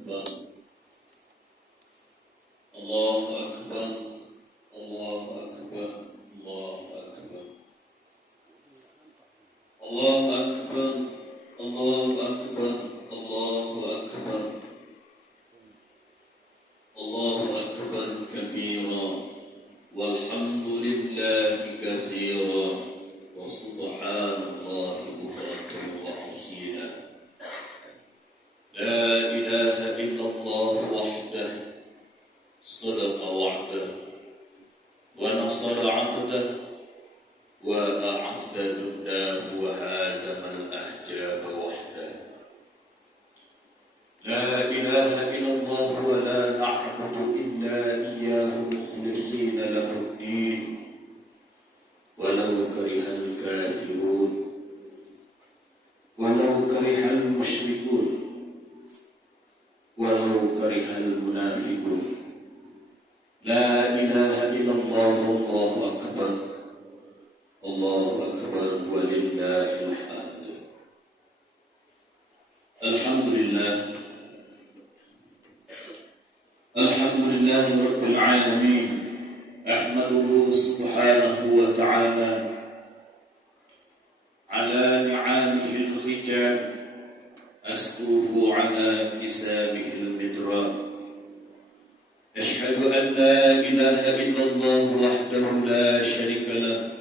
أكبر الله أكبر الله أكبر الله أكبر الله أكبر الله أكبر الله أكبر الله أكبر كبيرا والحمد لله كثيرا وسبحان الله بكرة وأصيلا لا إله إلا الله وحده صدق وعده ونصر عبده وأعز جنده وهادم الأحجاب وحده لا إله إلا الله ولا نعبد إلا إياه مخلصين له الدين ولو كره الكافرون ولو كره المشركون ولو كره المنافقون لا إله إلا الله والله أكبر الله أكبر ولله الحمد الحمد لله الحمد لله رب العالمين أحمده سبحانه وتعالى على نعمه الختام أشكره على حسابه المدرار أشهد أن لا إله إلا الله وحده لا شريك له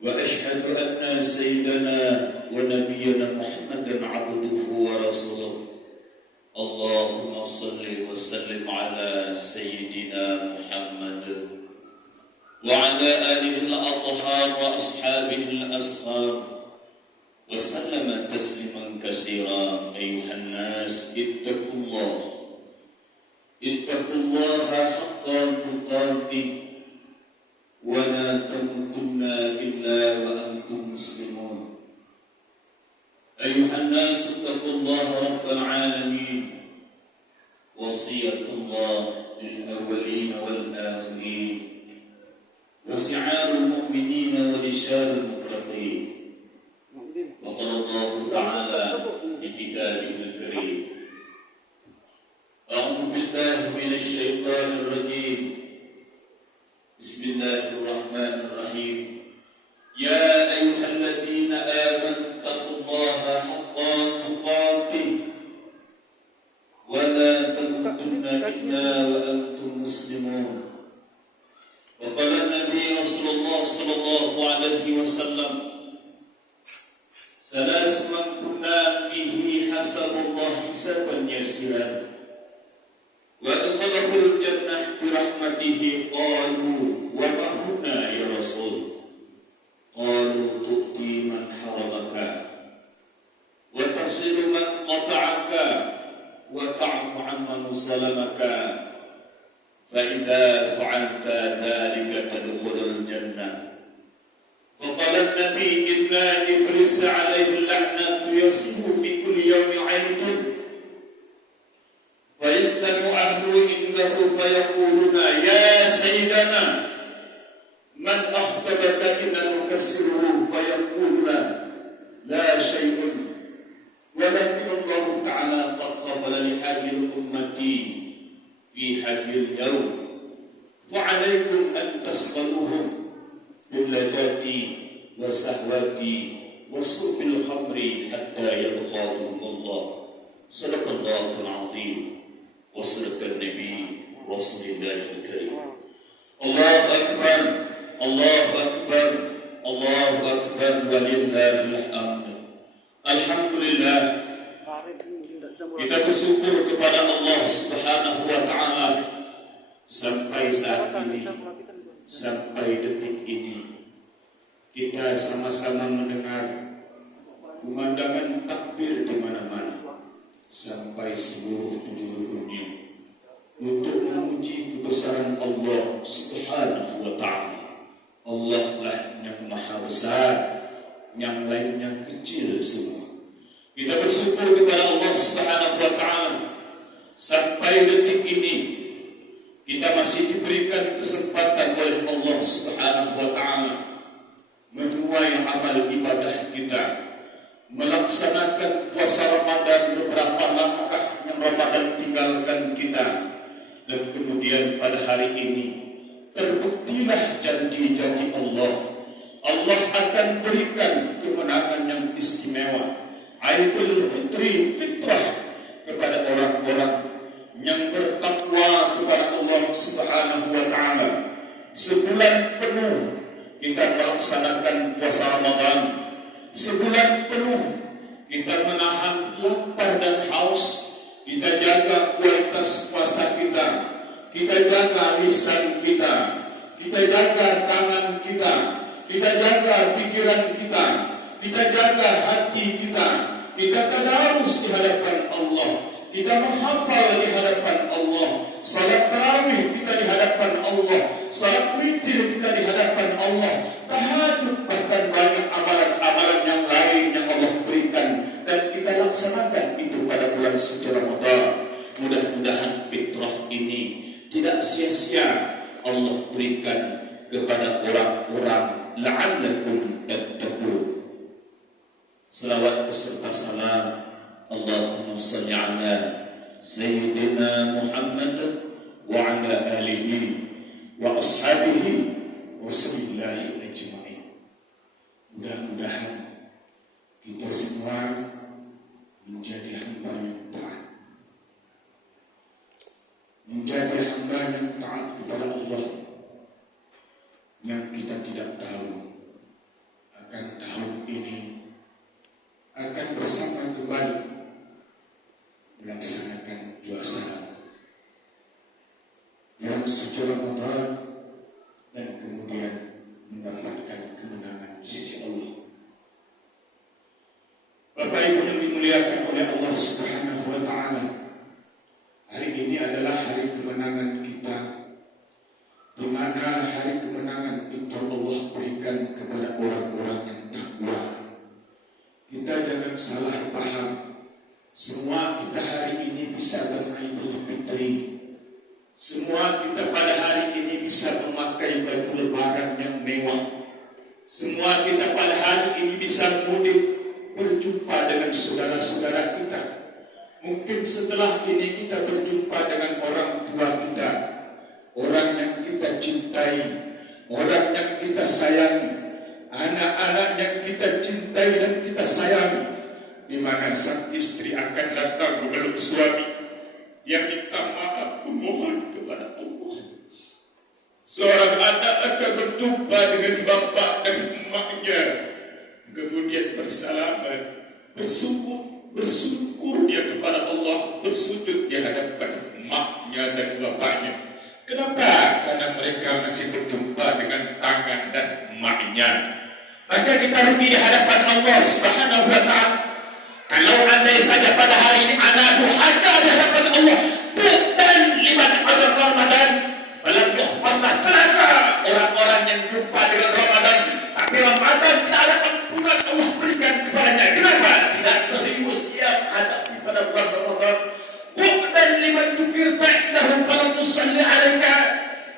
وأشهد أن سيدنا ونبينا محمدا عبده ورسوله اللهم صل وسلم على سيدنا محمد وعلى آله الأطهار وأصحابه الأصهار وسلم تسليما كثيرا أيها الناس اتقوا الله حق تقاته ولا تموتن إلا وأنتم مسلمون أيها الناس اتقوا الله رب العالمين وصية الله للأولين والآخرين وسعار المؤمنين ورجال المتقين وقال الله تعالى في كتابه الكريم أعوذ بالله من الشيطان الرجيم بسم الله الرحمن الرحيم يا أيها الذين آمنوا اتقوا الله حق تقاته ولا تموتن إلا وأنتم مسلمون وقال النبي رسول الله صلى الله عليه وسلم ثلاث من كنا فيه حسب الله حسابا يسيرا وأدخله الجنة برحمته قالوا وما هنا يا رسول قالوا تؤتي من حرمك وتصل من قطعك وتعفو عمن ظلمك فإذا فعلت ذلك تدخل الجنة وقال النبي إن إبليس عليه اللعنة يصيب في كل يوم عيد فيستمع أهله عنده فيقولون يا سيدنا من أخبرك إن نكسره فيقول لا شيء ولكن الله تعالى قد غفر لهذه الأمة في هذه اليوم فعليكم أن تسألوهم باللذات والسهوات وسوء الخمر حتى يلقاهم الله صدق الله العظيم وصدق النبي رسول الله الكريم الله أكبر الله أكبر الله أكبر ولله الحمد. Alhamdulillah, kita bersyukur kepada Allah Subhanahu wa Ta'ala sampai saat ini, sampai detik ini kita sama-sama mendengar pemandangan takbir di mana-mana sampai seluruh penjuru dunia untuk memuji kebesaran Allah Subhanahu wa Ta'ala. Allah lah yang maha besar, yang lainnya kecil semua. Kita bersyukur kepada Allah Subhanahu wa Ta'ala sampai detik ini kita masih diberikan kesempatan oleh Allah Subhanahu wa Ta'ala menuai amal ibadah kita, melaksanakan puasa Ramadan beberapa langkah hari ini terbuktilah janji-janji Allah. Allah akan berikan kemenangan yang istimewa, Aidul Fitri, fitrah, kepada orang-orang yang bertakwa kepada Allah Subhanahu wa Ta'ala. Sebulan penuh kita melaksanakan puasa Ramadan. Sebulan penuh kita menahan lapar dan haus. Kita jaga kualitas puasa kita. Kita jaga lisan kita. Kita jaga tangan kita. Kita jaga pikiran kita. Kita jaga hati kita. Kita tadarus di hadapan Allah. Kita menghafal di hadapan Allah. Salat tarawih kita di hadapan Allah. Salat witir kita di hadapan Allah. Tahajud, bahkan banyak amalan-amalan yang lain yang Allah berikan, dan kita laksanakan itu pada bulan suci Ramadan. Mudah-mudahan fitrah ini tidak sia-sia Allah berikan kepada orang-orang la'allakum tattaqun. Salawat beserta salam Allahumma salli ala Sayyidina Muhammad wa ala alihi wa ashabihi wa sallallahu ajma'in. Mudah-mudahan kita semua menjadi hamba yang taat, menjadi hamba yang taat kepada Allah. Yang kita tidak tahu akan tahun ini akan bersama kembali melaksanakan puasa bulan suci Ramadan dan kemudian mendapatkan kemenangan di sisi Allah. Bapak Ibu yang dimuliakan oleh Allah Subhanahu wa Ta'ala, hari ini adalah hari kemenangan kita, di mana hari kemenangan itu Allah berikan kepada orang-orang yang takwa. Kita jangan salah paham. Semua kita hari ini bisa beraidul fitri. Semua kita pada hari ini bisa memakai baju lebaran yang mewah. Semua kita pada hari ini bisa mudik, berjumpa dengan saudara-saudara kita. Mungkin setelah ini kita berjumpa dengan orang tua kita, orang yang kita cintai, orang yang kita sayangi, anak-anak yang kita cintai dan kita sayangi, di mana sang istri akan datang memeluk suami. Dia minta maaf, memohon kepada Allah. Seorang anak akan berjumpa dengan bapak dan emaknya, kemudian bersalaman, bersyukur dia kepada Allah, bersujud di hadapan emaknya dan bapaknya. Kenapa? Karena mereka masih berjumpa dengan tangan dan emaknya. Maka kita rugi di hadapan Allah Subhanahu wa Ta'ala. Kalau andai saja pada hari ini anak durhaka di hadapan Allah, bukan liman adraka Ramadan, walam yukhbarna, celaka orang-orang yang jumpa dengan Ramadan, tapi Ramadan tidak ada ampunan Allah berikan kepadanya. Kenapa? Tidak serius ia hadapi pada bulan Ramadan. Bukan liman dzukir ta'indahu falam yusalli alaika,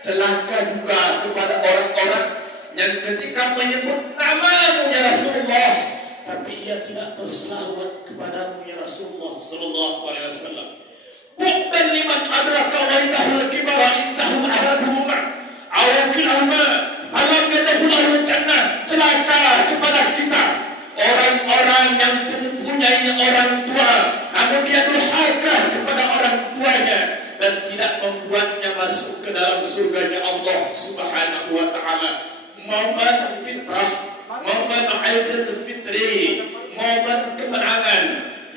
celaka juga kepada orang-orang yang ketika menyebut namamu ya Rasulullah, tapi ia tidak berselawat kepadamu ya Rasulullah sallallahu alaihi wasallam. Bukan liman adraka wa indahul kibara indahu ahaduhuma aw kilahuma alam yadkhulul jannah, celaka kepada kita orang-orang yang mempunyai orang tua namun dia durhaka kepada orang tuanya dan tidak membuatnya masuk ke dalam surganya Allah Subhanahu wa Ta'ala. Momen fitrah, momen Aidul Fitri, momen kemenangan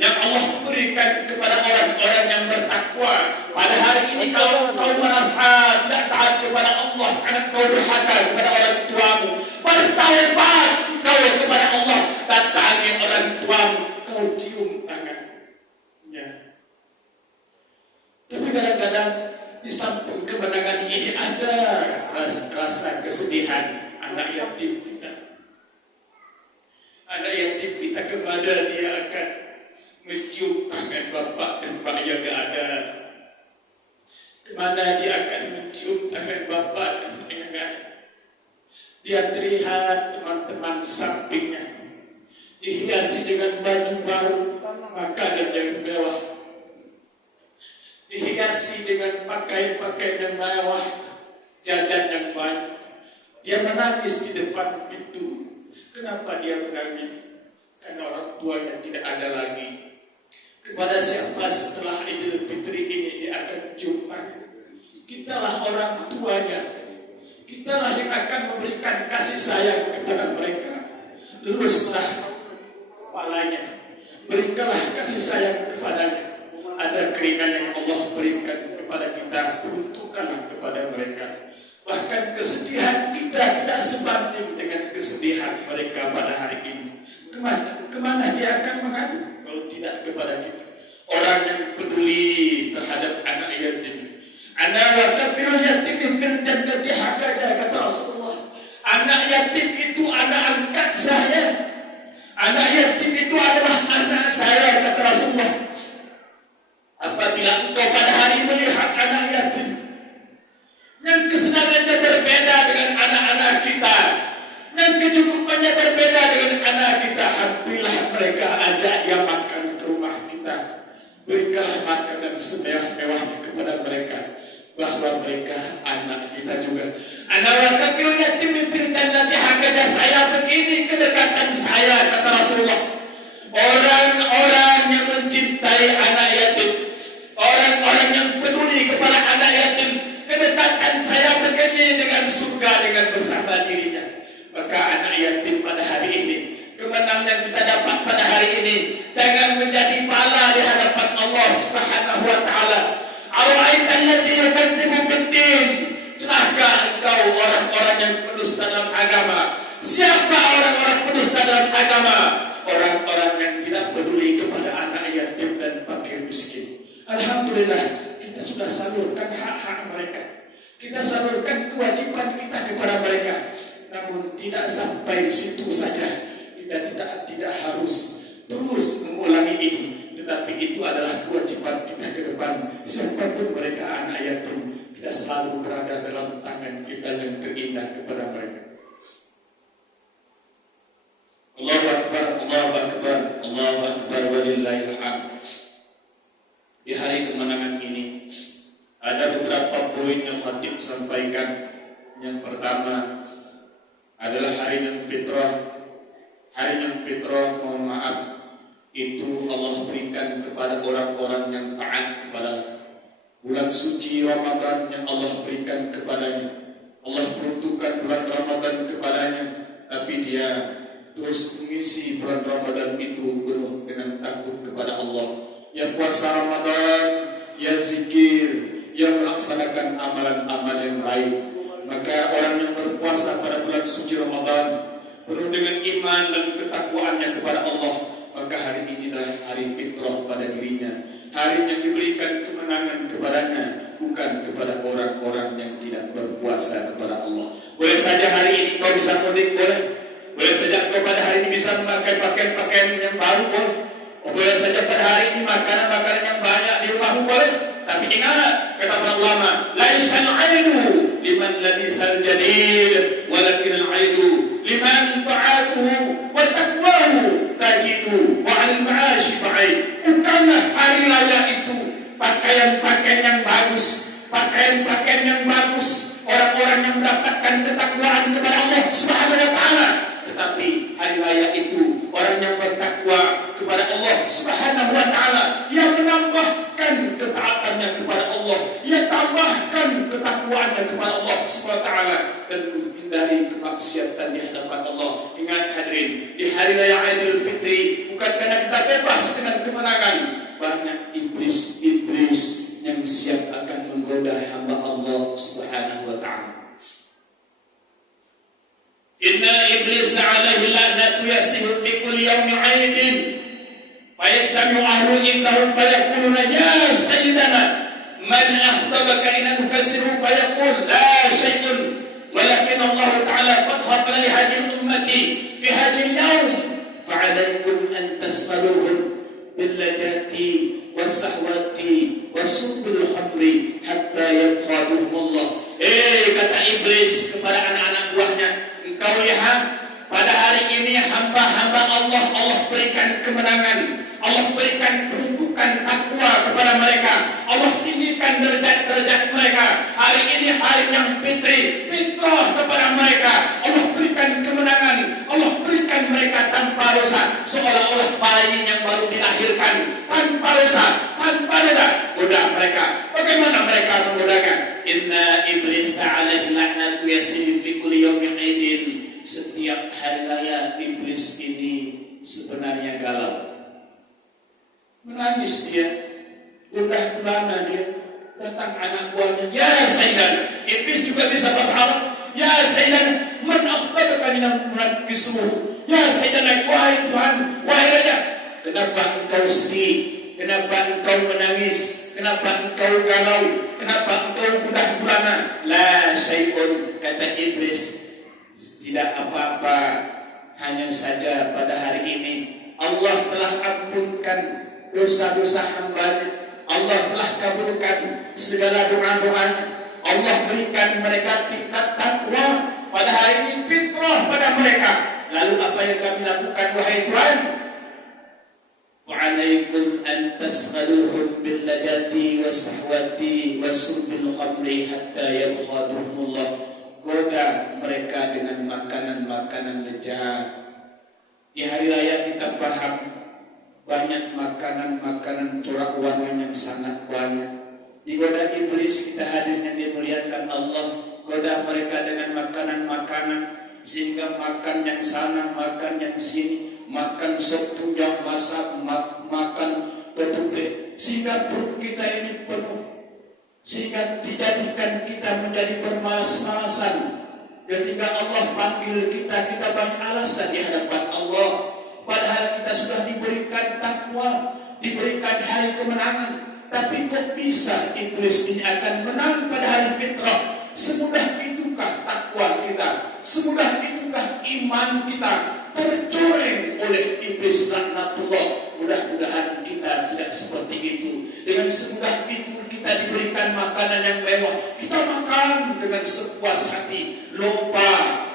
yang Allah berikan kepada orang-orang yang bertakwa. Pada hari ini kalau kau merasa tidak taat kepada Allah karena kau durhaka kepada orang tuamu, bertaubat kau kepada Allah, datangi orang tuamu, kau cium tangannya. Tapi kadang-kadang di samping kemenangan ini ada rasa kesedihan. Anak yatim kita, anak yatim kita kemana dia akan mencium tangan bapak dan mak yang gak ada? Kemana dia akan mencium tangan bapak dan mak yang gak ada? Dia terlihat teman-teman sampingnya dihiasi dengan baju baru, makanan yang mewah, dihiasi dengan pakaian-pakaian yang mewah, jajan yang banyak. Dia menangis di depan pintu. Kenapa dia menangis? Karena orang tuanya tidak ada lagi. Kepada siapa setelah Idul Fitri ini dia akan jumpa? Kitalah orang tuanya. Kitalah yang akan memberikan kasih sayang kepada mereka. Luluslah kepalanya, berikanlah kasih sayang kepadanya. Ada keringan yang Allah berikan kepada kita, peruntukkanlah kepada mereka. Bahkan kesedihan kita tidak sebanding dengan kesedihan mereka pada hari ini. Kemana dia akan mengadu kalau tidak kepada kita? Orang yang peduli terhadap anak yatim. Ana wa kafirul yatim fil jannati hakaja, kata Rasulullah. Anak yatim itu anak angkat saya. Anak yatim itu adalah anak saya, kata Rasulullah. Apabila engkau pada hari melihat anak yatim yang kesenangannya berbeda dengan anak-anak kita, yang kecukupannya berbeda dengan anak kita, hampirlah mereka, ajak dia makan ke rumah kita. Berikanlah makanan semewah-mewahnya kepada mereka, bahwa mereka anak kita juga. Ana wa kafirul yatim fil jannati hakaja, saya begini kedekatan saya, kata Rasulullah. Orang-orang yang mencintai anak yatim, orang-orang yang peduli kepada anak yatim, kedekatan saya begini dengan surga, dengan bersama dirinya. Maka anak yatim pada hari ini, kemenangan yang kita dapat pada hari ini, jangan menjadi bala di hadapan Allah Subhanahu wa taala. Ara'aital ladzi yukadzibu bid-din, celaka engkau orang-orang yang pendusta dalam agama. Siapa orang-orang pendusta dalam agama? Orang-orang yang tidak peduli kepada anak yatim dan fakir miskin. Alhamdulillah, kita sudah salurkan hak-hak mereka. Kita salurkan kewajiban kita kepada mereka. Namun tidak sampai di situ saja. Kita tidak harus terus mengulangi ini. Tetapi itu adalah kewajiban kita ke depan. Siapapun mereka anak yatim, kita selalu berada dalam tangan kita yang terindah kepada mereka. Allahu Akbar, Allahu Akbar, Allahu Akbar, walillahil hamd. Di hari kemenangan ini ada beberapa poin yang khatib sampaikan. Yang pertama adalah hari yang fitrah. Hari yang fitrah, mohon maaf, itu Allah berikan kepada orang-orang yang taat kepada bulan suci Ramadan yang Allah berikan kepadanya. Allah peruntukkan bulan Ramadan kepadanya, tapi dia terus mengisi bulan Ramadan itu penuh dengan takut kepada Allah. Ya puasa Ramadan, ya zikir, ya melaksanakan amalan-amalan yang baik. Maka orang yang berpuasa pada bulan suci Ramadan penuh dengan iman dan ketakwaannya kepada Allah, maka hari ini adalah hari fitrah pada dirinya. Hari yang diberikan kemenangan kepadanya, bukan kepada orang-orang yang tidak berpuasa kepada Allah. Boleh saja hari ini kau bisa mudik, boleh. Boleh saja kau pada hari ini bisa memakai pakaian yang baru, boleh. Boleh saja pada hari ini makanan-makanan yang banyak di rumahmu, boleh. Tapi ingat, kata para ulama, laisal aidu liman labisal jadid, walakin al-aidu liman ta'atuhu wa taqwahu tajidu wa al-ma'ashi ba'id. Bukanlah hari raya itu pakaian-pakaian yang bagus, pakaian-pakaian yang bagus, orang-orang yang mendapatkan ketakwaan kepada Allah Subhanahu wa taala. Tetapi hari raya itu orang yang bertakwa kepada Allah Subhanahu wa taala, yang menambahkan ketaatannya kepada Allah, ia tambahkan ketakwaannya kepada Allah Subhanahu wa taala, dan menghindari kemaksiatan di hadapan Allah. Ingat hadirin, di hari raya Idul Fitri bukan karena kita bebas dengan kemenangan, banyak iblis yang siap akan menggoda hamba Allah Subhanahu wa taala. Inna iblis alaihi la'natu yasihu fi kulli yawmi 'aidin fayastami'u ahlu indahum fayaquluna ya sayyidana man ahtabaka inna nukasiru fayaqul la syai'un walakin Allah ta'ala qad ghafara li hadhihi ummati fi hadhihi al-yawm fa'alaykum an tasmaluhum bil lajati wasahwati wasubbil khamri hatta yaqaduhum Allah. Kata iblis kepada anak-anak buahnya, engkau lihat pada hari ini hamba-hamba Allah berikan kemenangan, Allah berikan peruntukan takwa kepada mereka, Allah tinggikan derajat-derajat mereka. Hari ini hari hari yang fitrah kepada mereka. Allah berikan kemenangan, Allah berikan mereka tanpa dosa, seolah-olah bayi yang baru dilahirkan, tanpa dosa, tanpa goda mereka. Bagaimana mereka menggodakan? Inna iblis alaihi laknatu yasiru fi kulli yawmin aidin. Setiap hari raya iblis ini sebenarnya galau. Menangis dia, gundah gulana dia. Datang anak buahnya, ya Sayyidan. Iblis juga bisa bahasa Arab. Ya Sayyidan, man akhbadaka minal munafismuh. Ya Sayyidan, wahai Tuhan, wahai Raja, kenapa engkau sedih? Kenapa engkau menangis? Kenapa engkau galau? Kenapa engkau gundah gulana? La syai'un, kata iblis, tidak apa-apa. Hanya saja pada hari ini Allah telah ampunkan dosa-dosa hamba-Nya. Allah telah kabulkan segala doa-doanya. Allah berikan mereka tingkat takwa. Pada hari ini fitrah pada mereka. Lalu apa yang kami lakukan wahai Tuhan? Wa'alaikum an tasghaluhum bil lajati was-sahwati was-surbil khamri hatta yabkhaduhumullah. Goda mereka dengan makanan-makanan lezat. Di hari raya kita paham banyak makanan-makanan corak warna yang sangat banyak. Digoda iblis, kita hadir yang dimuliakan Allah. Goda mereka dengan makanan-makanan, sehingga makan yang sana, makan yang sini, makan sop tunjang masak, makan ketupat, sehingga perut kita ini penuh, sehingga dijadikan kita menjadi bermalas-malasan. Ketika Allah panggil kita, kita banyak alasan di hadapan Allah. Padahal kita sudah diberikan takwa, diberikan hari kemenangan. Tapi kok bisa iblis ini akan menang pada hari fitrah? Semudah itukah takwa kita? Semudah itukah iman kita tercoreng oleh iblis laknatullah? Mudah-mudahan kita tidak seperti itu. Dengan semudah itu kita diberikan makanan yang mewah, kita makan dengan sepuas hati, lupa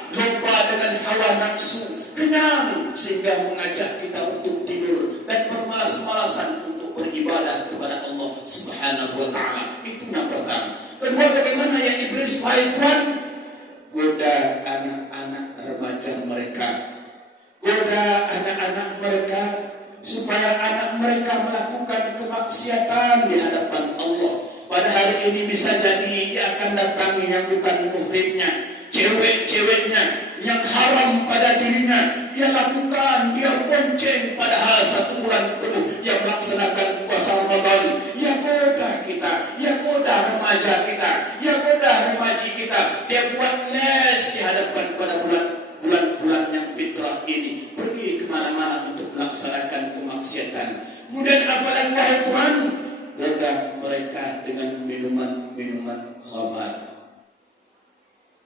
dengan hawa nafsu, kenyang sehingga mengajak kita untuk tidur dan bermalas-malasan untuk beribadah kepada Allah Subhanahu wa taala. Itu yang pertama. Kedua, bagaimana ya iblis, wahai Tuhan? Goda anak-anak remaja mereka. Goda anak-anak mereka supaya anak mereka melakukan kemaksiatan di hadapan Allah. Pada hari ini bisa jadi ia akan datangi yang bukan muhrimnya, cewek-ceweknya yang haram pada dirinya, dia lakukan, dia bonceng, padahal 1 bulan penuh yang melaksanakan puasa Ramadan. Ya goda kita, ya goda remaja kita, ya goda remaji kita. Dia buat les di hadapan pada bulan-bulan yang fitrah ini, pergi kemana-mana untuk melaksanakan kemaksiatan. Kemudian apalagi wahai Tuhan? Goda mereka dengan minuman-minuman khamar.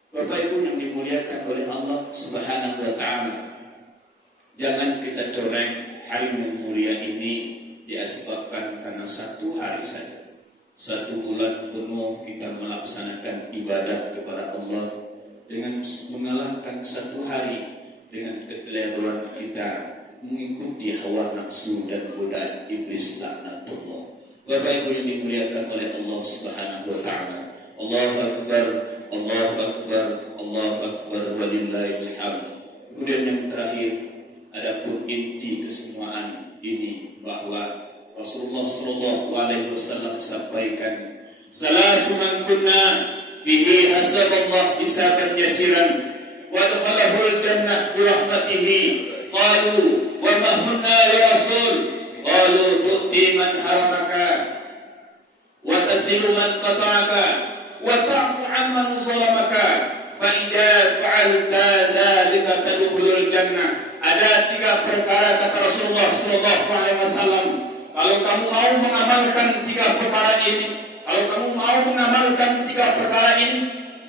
Bapak Ibu yang dimuliakan oleh Allah Subhanahu wa taala, jangan kita coreng hari yang mulia ini disebabkan karena 1 hari saja. 1 bulan penuh kita melaksanakan ibadah kepada Allah dengan mengalahkan 1 hari dengan kekeliruan kita mengikuti hawa nafsu dan godaan iblis laknatullah. Bapak Ibu yang dimuliakan oleh Allah Subhanahu wa taala, Allahu Akbar, Allahu Akbar, Allahu Akbar, walillahil hamd. Kemudian yang terakhir, adapun inti kesemuaan ini bahwa Rasulullah sallallahu alaihi wasallam sampaikan, salasun man kunna bihi hasaballah hisaban yasiran wa adkhalahul jannah bi rahmatihi. Qalu wa ma hunna ya Rasul? Qalu tu'ti man haramaka wa tasilu man qata'aka wa ta'fu amman zalamaka fa idza fa'alta dzalika tadkhulul jannah. Ada 3 perkara kata Rasulullah sallallahu alaihi wasallam, kalau kamu mau mengamalkan 3 perkara ini, kalau kamu mau mengamalkan 3 perkara ini,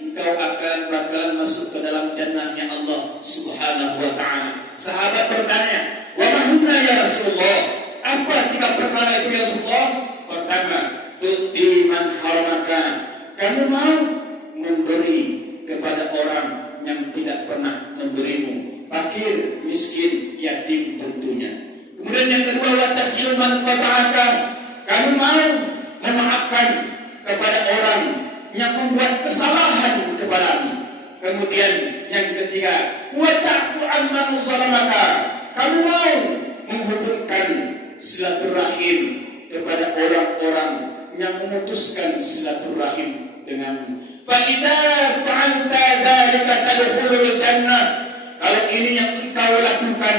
engkau bakalan masuk ke dalam jannahnya Allah Subhanahu wa taala. Sahabat bertanya, "Wa ma hunna ya Rasulullah?" Apa 3 perkara itu ya Rasulullah? Pertama, tu'ti man haramaka. Kamu mau memberi kepada orang yang tidak pernah memberimu, fakir, miskin, yatim tentunya. Kemudian yang kedua, wa tasil man qata'aka. Kamu mau memaafkan kepada orang yang membuat kesalahan kepadamu. Kemudian yang ketiga, wa ta'fu amman zalamaka. Kamu mau menghubungkan silaturahim kepada orang-orang yang memutuskan silaturahim denganmu. Fa idza fa'alta dzalika tadkhulul jannah. Kalau ini yang engkau lakukan,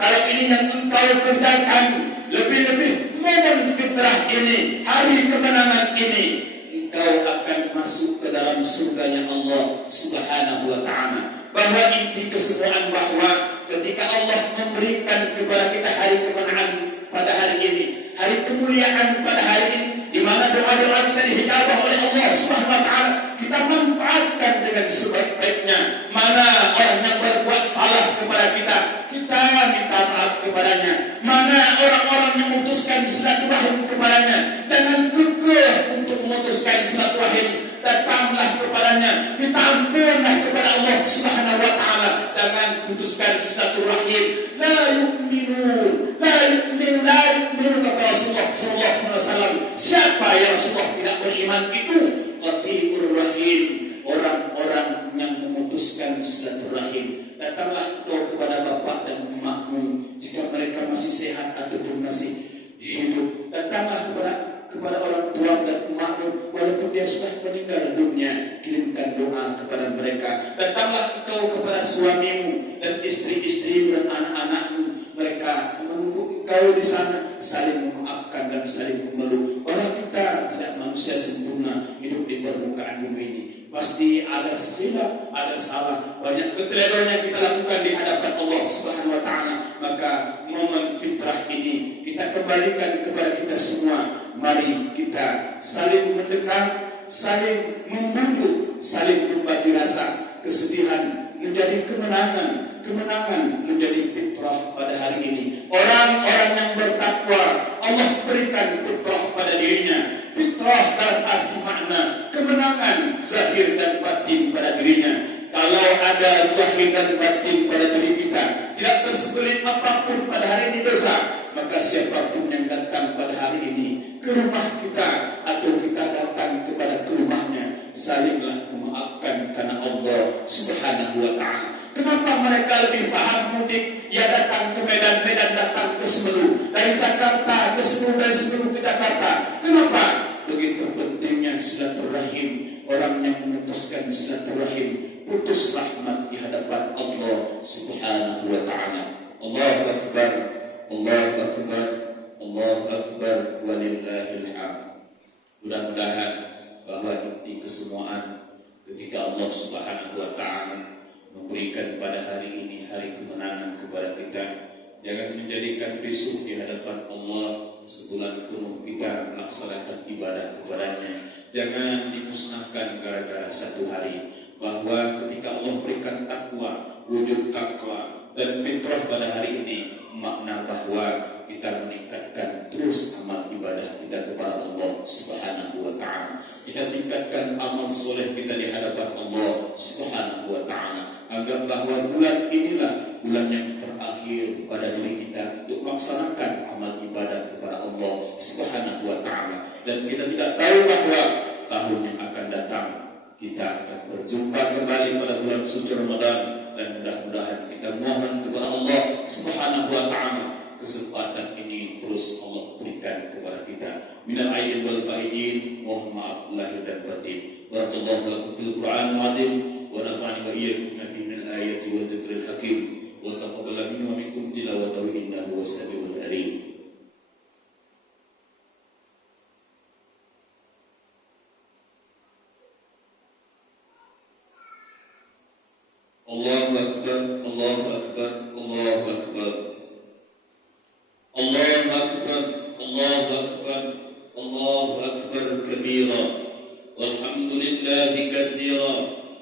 kalau ini yang engkau kerjakan, lebih-lebih momen fitrah ini, hari kemenangan ini, engkau akan masuk ke dalam surganya Allah Subhanahu wa ta'ala. Bahwa inti kesemuanya bahwa ketika Allah memberikan kepada kita hari kemenangan pada hari ini, hari kemuliaan pada hari ini, di mana doa-doa kita dihijabah oleh Allah Subhanahu wa ta'ala, kita manfaatkan dengan sebaik-baiknya. Mana orang yang berbuat salah kepada kita, kita minta maaf kepadanya. Mana orang-orang yang memutuskan silaturahim kepadanya, jangan kekeh untuk memutuskan silaturahim. Datanglah kepadanya, minta ampunlah kepada Allah Subhanahu wa ta'ala. Jangan putuskan silaturahim. La yu'minun kata Rasulullah sallallahu alaihi wasallam. Siapa yang Rasulullah tidak beriman itu qati'ur rahim, orang-orang yang memutuskan silaturahim. Datanglah kau kepada bapak dan emakmu jika mereka masih sehat ataupun masih hidup. Datanglah kepada orang tua dan emakmu walaupun dia sudah meninggal dunia, kirimkan doa kepada mereka. Datanglah engkau kepada suamimu dan istri-istrimu dan anak-anakmu, mereka menunggu engkau di sana. Saling memaafkan dan saling memeluk. Walau kita tidak manusia sempurna hidup di permukaan bumi ini, pasti ada salah, ada salah, banyak keteledoran yang kita lakukan di hadapan Allah Subhanahu wa ta'ala. Maka momen fitrah ini kita kembalikan kepada kita semua. Mari kita saling mendekat, saling membujuk, saling berbagi rasa. Kesedihan menjadi kemenangan, kemenangan menjadi fitrah pada hari ini. Orang-orang yang bertakwa, Allah berikan fitrah pada dirinya. Fitrah dalam arti makna kemenangan zahir dan batin pada dirinya. Kalau ada zahir dan batin pada diri kita, tidak tersebelit apapun pada hari ini dosa, maka siapapun yang datang pada hari ini ke rumah kita atau kita datang kepada ke rumahnya, salinglah memaafkan karena Allah Subhanahu wa ta'ala. Kenapa mereka lebih paham mudik? Ya datang ke Medan, Medan datang ke Semeru, dari Jakarta ke Semeru, dari Semeru ke Jakarta. Kenapa? Begitu pentingnya silaturahim. Orang yang memutuskan silaturahim putus rahmat di hadapan Allah Subhanahu wa ta'ala. Allahu akbar, Allahu akbar, Allahu akbar, walillahil hamd. Mudah-mudahan bahwa inti kesemuaan ketika Allah Subhanahu wa ta'ala memberikan pada hari ini hari kemenangan kepada kita, jangan menjadikan besok di hadapan Allah sebulan penuh kita melaksanakan ibadah kepadanya. Jangan dimusnahkan gara-gara satu hari. Bahwa ketika Allah berikan takwa, wujud takwa dan fitrah pada hari ini, makna bahwa kita meningkatkan terus amal ibadah kita kepada Allah Subhanahu wa ta'ala. Kita tingkatkan amal soleh kita di hadapan Allah Subhanahu wa ta'ala. Anggap bahwa bulan inilah bulan yang terakhir pada diri kita untuk melaksanakan amal ibadah kepada Allah Subhanahu wa ta'ala. Dan kita tidak tahu bahwa tahun yang akan datang kita akan berjumpa kembali pada bulan suci Ramadan, dan mudah-mudahan kita mohon kepada Allah Subhanahu wa ta'ala kesempatan ini terus Allah berikan kepada kita. Minal aidin wal faidin, mohon maaf lahir dan batin. Barakallahu lakum fil Qur'an al-azim wa nafa'ani wa iyyakum fi min al-ayati wa dzikril hakim wa taqabbala minna wa minkum tilawatahu innahu was-sami'ul alim. Allahu akbar, Allahu akbar, Allahu akbar. Allahu akbar, Allahu akbar, Allahu akbar kabira. Walhamdulillahi katsira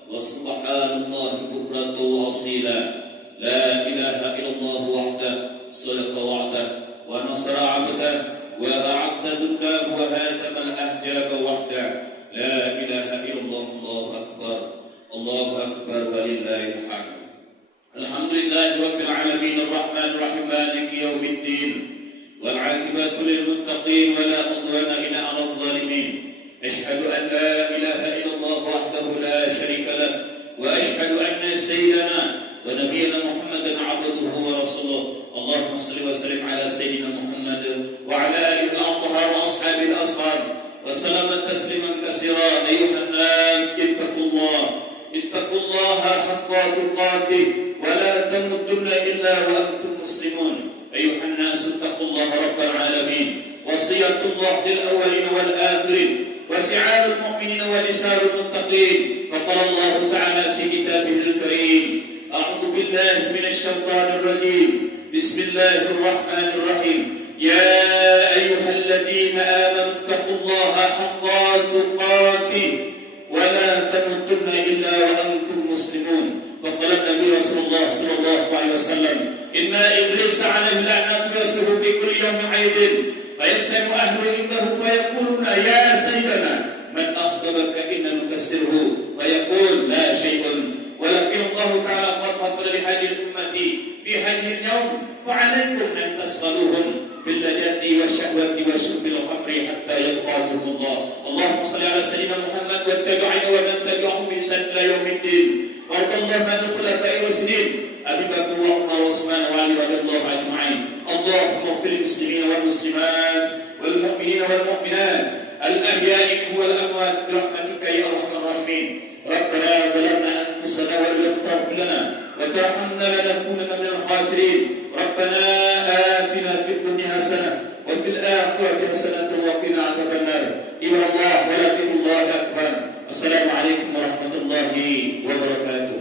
wa subhanallahi bukratan wa asila. La ilaha illallah wahdahu sadaqa wa'dah wa nasara 'abdahu wa a'adda dullahu wa hatama al-ahjaba wahdahu. La ilaha illallah, Allahu akbar. Allahu akbar walillahil hamd. Alhamdulillahi rabbil alamin arrahmanir rahim maliki yaumiddin wal 'aqibatu lil muttaqin wa la udwana illa 'alal zalimin. Asyhadu an la ilaha illallah وسلم تسليما كثيرا. أيها الناس اتقوا الله حق تقاته ولا تموتن إلا وأنتم مسلمون. أيها الناس اتقوا الله رب العالمين. وصية الله للأولين والآخرين وسعاد المؤمنين ونساء المتقين. فقال الله تعالى في كتابه الكريم: أعوذ بالله من الشيطان الرجيم. بسم الله الرحمن الرحيم. يا أيها الذين آمنوا اتقوا الله حق تقاته ولا تموتن إلا وأنتم مسلمون. فقال النبي رسول الله صلى الله عليه وسلم: إن إبليس عليه لعنة يصف في كل يوم عيد فيجتمع أهل عنده فيقولون: يا سيدنا من أغضبك إن نكسره، فيقول: لا شيء، ولكن الله تعالى قد غفر لهذه الأمة في هذه اليوم، فعليكم أن تشغلوهم باللذات والشهوة وشرب الخمر حتى يلقاكم الله. اللهم صل على سيدنا محمد والتابعين ومن تبعهم بإحسان إلى يوم الدين. وارض اللهم عن الخلفاء الراشدين أبي بكر وعمر وعثمان وعلي رضي الله أجمعين. اللهم اغفر للمسلمين والمسلمات والمؤمنين والمؤمنات الأحياء والأموات برحمتك يا أرحم الراحمين. ربنا ظلمنا أنفسنا وإن لم تغفر لنا وترحمنا لنكونن من الخاسرين. ربنا آتنا في الدنيا حسنة وفي الآخرة حسنة وقنا عذاب النار. إلى الله ولكن الله أكبر. السلام عليكم ورحمة الله وبركاته.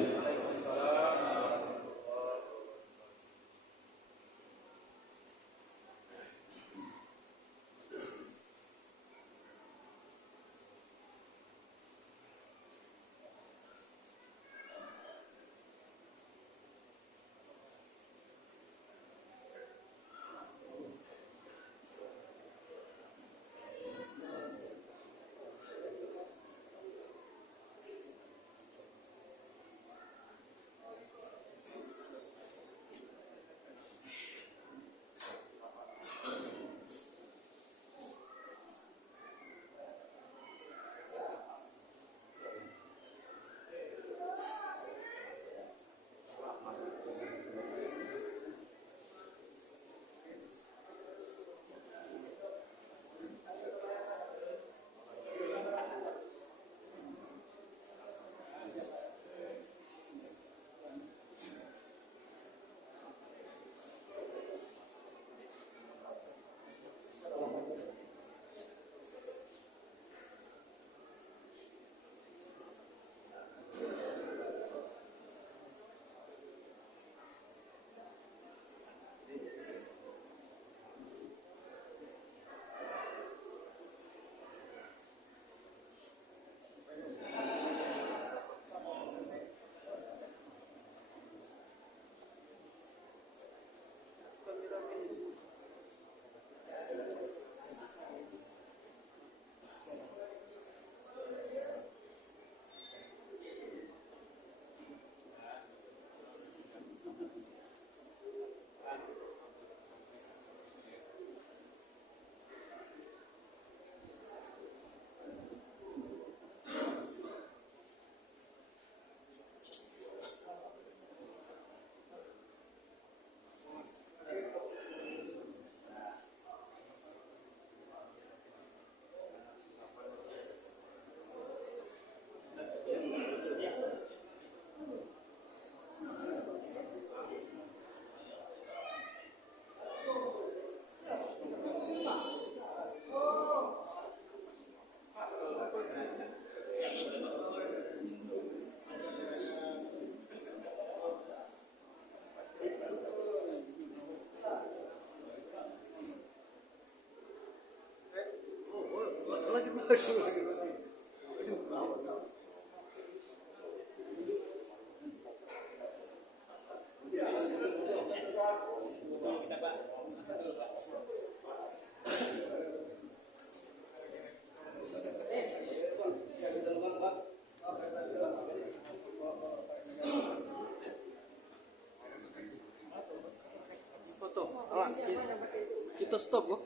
Kita stop kok.